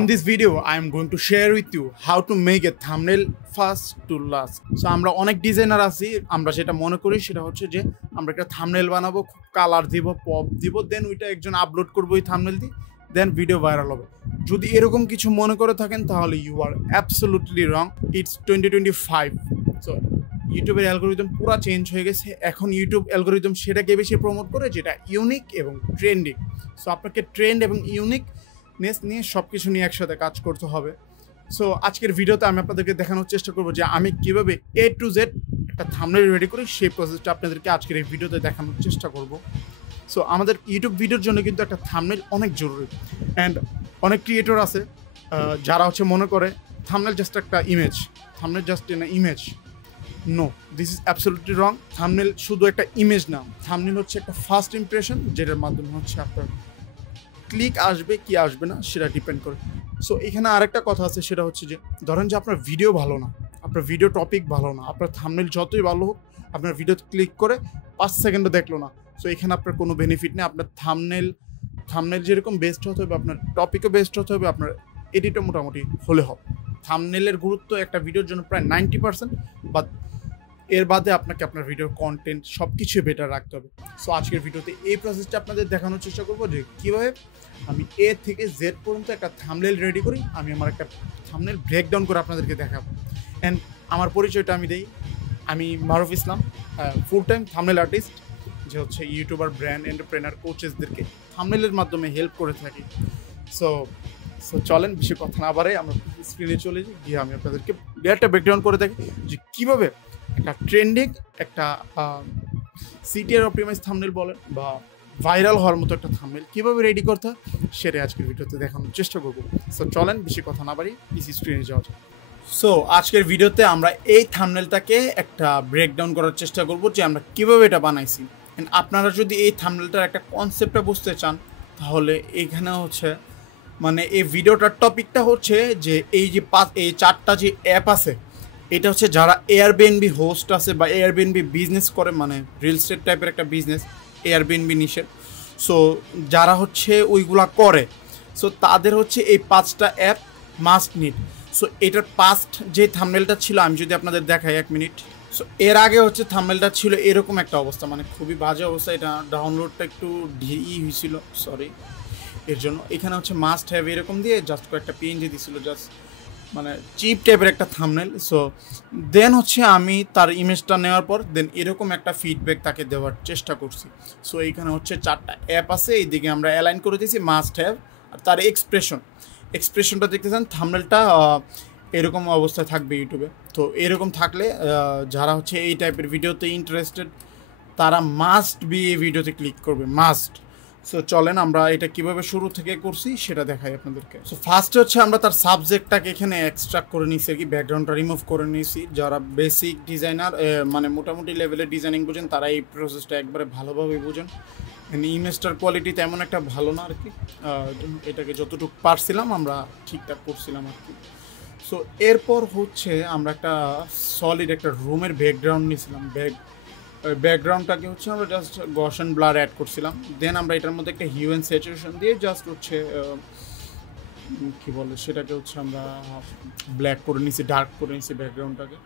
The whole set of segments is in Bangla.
In this video, I am going to share with you how to make a thumbnail first to last. So আমরা অনেক ডিজাইনার আছি, আমরা যেটা মনে করি সেটা হচ্ছে যে আমরা একটা থাম্বনেল বানাবো, কালার দিব, পপ দিব, দেন ওইটা একজন আপলোড করবো ওই থাম্বনেল দিয়ে, দেন ভিডিও ভাইরাল হবে। যদি এরকম কিছু মনে করে থাকেন তাহলে you are absolutely wrong. It's 2025। So ইউটিউবের অ্যালগোরিদম পুরো চেঞ্জ হয়ে গেছে। এখন ইউটিউব অ্যালগোরিদম সেটাকে বেশি প্রমোট করে যেটা ইউনিক এবং ট্রেন্ডিং। সো আপনাকে ট্রেন্ড এবং ইউনিক নিয়ে সব কিছু নিয়ে একসাথে কাজ করতে হবে। সো আজকের ভিডিওতে আমি আপনাদেরকে দেখানোর চেষ্টা করবো যে আমি কীভাবে A to Z একটা থাম্বনেল রেডি করি, সেই প্রসেসটা আপনাদেরকে আজকের এই ভিডিওতে দেখানোর চেষ্টা করব। সো আমাদের ইউটিউব ভিডিওর জন্য কিন্তু একটা থাম্বনেল অনেক জরুরি। অ্যান্ড অনেক ক্রিয়েটর আছে যারা মনে করে থাম্বনেল জাস্ট একটা image, thumbnail just an image. No, this is absolutely wrong. Thumbnail শুধু একটা ইমেজ না, থাম্বনেল হচ্ছে একটা ফার্স্ট ইমপ্রেশন, যেটার মাধ্যমে আপনার ক্লিক আসবে কি আসবে না সেটা ডিপেন্ড করে। সো এখানে আরেকটা কথা আছে, সেটা হচ্ছে যে ধরেন যে আপনার ভিডিও ভালো না, আপনার ভিডিও টপিক ভালো না, আপনার থাম্বনেল যতই ভালো হোক, আপনার ভিডিওতে ক্লিক করে 5 সেকেন্ডও দেখলো না, সো এখানে আপনার কোনো বেনিফিট নেই। আপনার থাম্বনেল যেরকম বেস্ট হতে হবে, আপনার টপিকও বেস্ট হতে হবে, আপনার এডিটও মোটামুটি হলে হবে। থাম্বনেলের গুরুত্ব একটা ভিডিওর জন্য প্রায় 90%, বা এর বাদে আপনাকে আপনার ভিডিওর কন্টেন্ট সব কিছু বেটার রাখতে হবে। সো আজকের ভিডিওতে এই প্রসেসটা আপনাদের দেখানোর চেষ্টা করবো যে কীভাবে আমি A থেকে Z পর্যন্ত একটা থাম্বনেল রেডি করি। আমি আমার একটা থাম্বনেল ব্রেকডাউন করে আপনাদেরকে দেখাবো। অ্যান্ড আমার পরিচয়টা আমি দিই, আমি মারুফ ইসলাম, ফুল টাইম থাম্বনেল আর্টিস্ট, যে ইউটিউবার, ব্র্যান্ড এন্টারপ্রেনার, কোচেসদেরকে থাম্বনেলের মাধ্যমে হেল্প করে থাকি। সো চলেন বেশি কথা না বাড়াই, আমরা স্ক্রিনে চলে যাই, গিয়ে আমি আপনাদেরকে একটা ব্রেকডাউন করে দেখি যে কীভাবে একটা ট্রেন্ডিং, একটা সিটিআর অপটিমাইজ থাম্বনেল বলেন বা ভাইরাল হওয়ার মতো একটা থাম্বনেল কীভাবে রেডি করতে হয় সেটা আজকের ভিডিওতে দেখানোর চেষ্টা করবো। সো চলেন বেশি কথা না বাড়ি, পিসি স্ক্রিনে যাওয়া যায়। সো আজকের ভিডিওতে আমরা এই থাম্বনেলটাকে একটা ব্রেকডাউন করার চেষ্টা করব যে আমরা কীভাবে এটা বানাইছি। আপনারা যদি এই থাম্বনেলটার একটা কনসেপ্টটা বুঝতে চান তাহলে এখানে মানে এই ভিডিওটার টপিকটা হচ্ছে যে এই যে এই 4টা যে অ্যাপ আছে, এটা যারা এয়ারবিএনবি হোস্ট আছে বা এয়ারবিএনবি বিজনেস করে, মানে রিয়েল এস্টেট টাইপের একটা বিজনেস এয়ারবিএনবি নিশের। সো যারা ওইগুলা করে, সো তাদের এই 5টা অ্যাপ মাস্ট নিড। সো এটার পাস্ট যে থাম্বনেলটা ছিল, আমি যদি আপনাদের দেখাই 1 মিনিট। সো এর আগে থাম্বনেলটা ছিল এরকম একটা অবস্থা, মানে খুবই বাজে অবস্থা। এটা ডাউনলোডটা একটু হয়েছিল, সরি এর জন্য। এখানে মাস্ট হ্যাভ এরকম দিয়ে জাস্ট কয়েকটা পিএনজি দিছিল, জাস্ট মানে চিপ টাইপের একটা থাম্বনেল। সো দেন আমি তার ইমেজটা নেওয়ার পর দেন এরকম একটা ফিডব্যাক তাকে দেওয়ার চেষ্টা করছি। সো এইখানে 4টা অ্যাপ আছে, এইদিকে আমরা অ্যালাইন করে দিয়েছি মাস্ট হ্যাভ, আর তার এক্সপ্রেশনটা দেখতেছেন। থাম্বনেলটা এরকম অবস্থায় থাকবে ইউটিউবে। তো এরকম থাকলে যারা এই টাইপের ভিডিওতে ইন্টারেস্টেড তারা মাস্ট বি এই ভিডিওতে ক্লিক করবে, মাস্ট। সো চলেন আমরা এটা কিভাবে শুরু থেকে করছি সেটা দেখাই আপনাদেরকে। সো ফার্স্টে আমরা তার সাবজেক্টটাকে এখানে এক্সট্রাক্ট করে নিয়েছি আর কি, ব্যাকগ্রাউন্ডটা রিমুভ করে নিয়েছি। যারা বেসিক ডিজাইনার, মানে মোটামুটি লেভেলের ডিজাইনিং বুঝেন, তারা এই প্রসেসটা একবারে ভালোভাবে বুঝেন। ইমেজটার কোয়ালিটি তেমন একটা ভালো না আর কি, এটাকে যতটুকু পারছিলাম আমরা ঠিকঠাক করছিলাম আর কি। সো এরপর আমরা একটা সলিড একটা রুমের ব্যাকগ্রাউন্ড নিয়েছিলাম। ব্যাকগ্রাউন্ডটাকে আমরা জাস্ট গসন ব্লার অ্যাড করছিলাম। দেন আমরা এটার মধ্যে একটা হিউ অ্যান্ড স্যাচুরেশন দিয়ে জাস্ট কী বলে সেটাকে আমরা ব্ল্যাক করে নিয়েছি, ডার্ক করে নিয়েছি ব্যাকগ্রাউন্ডটাকে।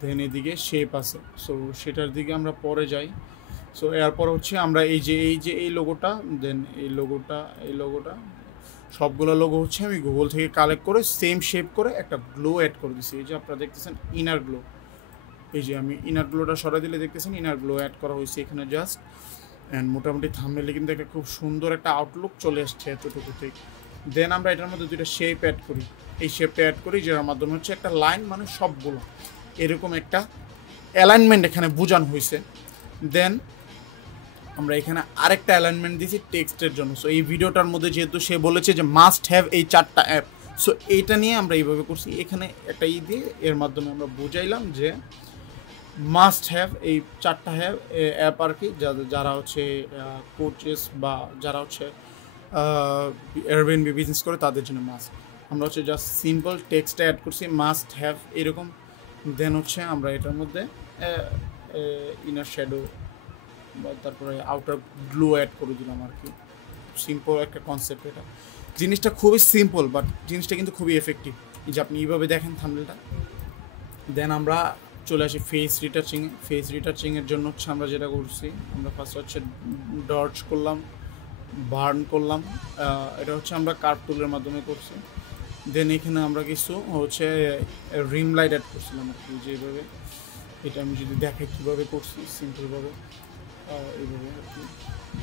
দেন এদিকে শেপ আছে, সো সেটার দিকে আমরা পরে যাই। সো এরপর আমরা এই লোগোটা, দেন এই লোগোটা সবগুলো লোগো আমি গুগল থেকে কালেক্ট করে সেম শেপ করে একটা গ্লো অ্যাড করে দিচ্ছি। এই যে আপনারা দেখতেছেন ইনার গ্লো, এই যে আমি ইনার গ্লোটা সরাই দিলে দেখতেছেন ইনার গ্লো অ্যাড করা হয়েছে এখানে জাস্ট। অ্যান্ড মোটামুটি থাম্বনেলে কিন্তু একটা খুব সুন্দর একটা আউটলুক চলে আসছে এতটুকু থেকে। দেন আমরা এটার মধ্যে 2টা শেপ অ্যাড করি, এই শেপটা অ্যাড করি যার মাধ্যমে একটা লাইন, মানে সবগুলো এরকম একটা অ্যালাইনমেন্ট এখানে বোঝানো হয়েছে। দেন আমরা এখানে আরেকটা অ্যালাইনমেন্ট দিয়েছি টেক্সটের জন্য। সো এই ভিডিওটার মধ্যে যেহেতু সে বলেছে যে মাস্ট হ্যাভ এই 4টা অ্যাপ, সো এইটা নিয়ে আমরা এইভাবে করছি। এখানে একটা দিয়ে এর মাধ্যমে আমরা বুঝাইলাম যে মাস্ট হ্যাভ এই 4টা অ্যাপ আর কি, যারা কোচেস বা যারা এয়ারবিএনবি বিজনেস করে তাদের জন্য মাস্ট। আমরা জাস্ট সিম্পল টেক্সট অ্যাড করছি মাস্ট হ্যাভ এরকম। দেন আমরা এটার মধ্যে ইনার শ্যাডো বা তারপরে আউটার গ্লো অ্যাড করে দিলাম আর কি। সিম্পল একটা কনসেপ্ট এটা। জিনিসটা খুবই সিম্পল বাট জিনিসটা কিন্তু খুবই এফেক্টিভ। এই যে আপনি এইভাবে দেখেন থাম্বনেলটা। দেন আমরা চলে আসি ফেস রিটাচিংয়ে। ফেস রিটাচিংয়ের জন্য হচ্ছে আমরা যেটা করছি, আমরা ফার্স্ট হচ্ছে ডর্চ করলাম, বার্ন করলাম। এটা হচ্ছে আমরা কার্ভ টুলের মাধ্যমে করছি। দেন এখানে আমরা কিছু হচ্ছে রিম লাইট অ্যাড করছিলাম আর কি, যেভাবে এটা আমি যদি দেখাই কীভাবে করছি সিম্পলভাবে, এইভাবে আর কি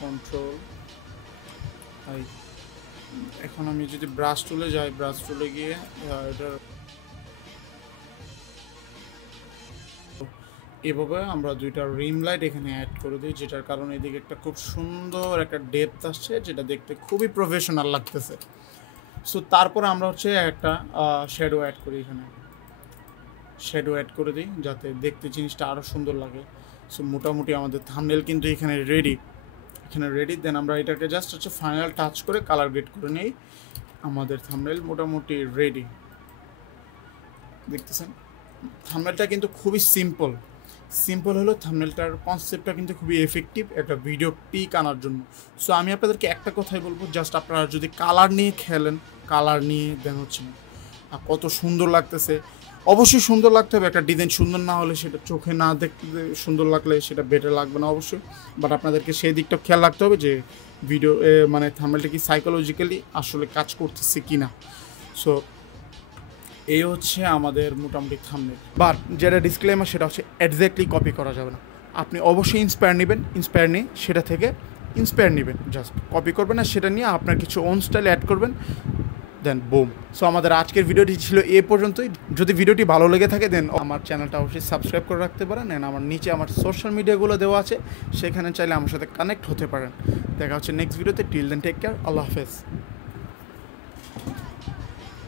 কন্ট্রোল। এখন আমি যদি ব্রাশ টুলে যাই, ব্রাশ টুলে গিয়ে এটার এভাবে আমরা দুইটা রিম লাইট এখানে অ্যাড করে দিই, যেটার কারণে এদিকে একটা খুব সুন্দর একটা ডেপথ আসছে, যেটা দেখতে খুবই প্রফেশনাল লাগতেছে। সো তারপরে আমরা হচ্ছে একটা শ্যাডো অ্যাড করি, এখানে শ্যাডো অ্যাড করে দিই যাতে দেখতে জিনিসটা আরও সুন্দর লাগে। সো মোটামুটি আমাদের থাম্বনেল কিন্তু এখানে রেডি। দেন আমরা এটাকে জাস্ট হচ্ছে ফাইনাল টাচ করে কালার গ্রেড করে নিই। আমাদের থাম্বনেল মোটামুটি রেডি। দেখতেছেন থাম্বনেলটা কিন্তু খুবই সিম্পল হলো, থাম্বনেলটার কনসেপ্টটা কিন্তু খুবই এফেক্টিভ একটা ভিডিও পিক আনার জন্য। সো আমি আপনাদেরকে একটা কথাই বলবো, জাস্ট আপনারা যদি কালার নিয়ে খেলেন, কালার নিয়ে দেন হচ্ছে কত সুন্দর লাগতেছে। অবশ্যই সুন্দর লাগতে হবে, একটা ডিজাইন সুন্দর না হলে সেটা চোখে না দেখতে সুন্দর লাগলে সেটা বেটার লাগবে না অবশ্যই। বাট আপনাদেরকে সেই দিকটা খেয়াল রাখতে হবে যে ভিডিও মানে থাম্বনেলটা কি সাইকোলজিক্যালি আসলে কাজ করতেছে কি না। সো এই হচ্ছে আমাদের মোটামুটি থাম্বনেল। বাট যেটা ডিসক্লেমার সেটা হচ্ছে এক্স্যাক্টলি কপি করা যাবে না। আপনি অবশ্যই ইন্সপায়ার নিয়ে সেটা থেকে ইন্সপায়ার নেবেন, জাস্ট কপি করবেন না, সেটা নিয়ে আপনার কিছু ওন স্টাইল অ্যাড করবেন, দেন বুম। সো আমাদের আজকের ভিডিওটি ছিল এ পর্যন্তই। যদি ভিডিওটি ভালো লেগে থাকে দেন আমার চ্যানেলটা অবশ্যই সাবস্ক্রাইব করে রাখতে পারেন। অ্যান্ড আমার নিচে আমার সোশ্যাল মিডিয়াগুলো দেওয়া আছে, সেখানে চাইলে আমার সাথে কানেক্ট হতে পারেন। দেখা হচ্ছে নেক্সট ভিডিওতে। টিল দেন টেক কেয়ার, আল্লাহ হাফেজ।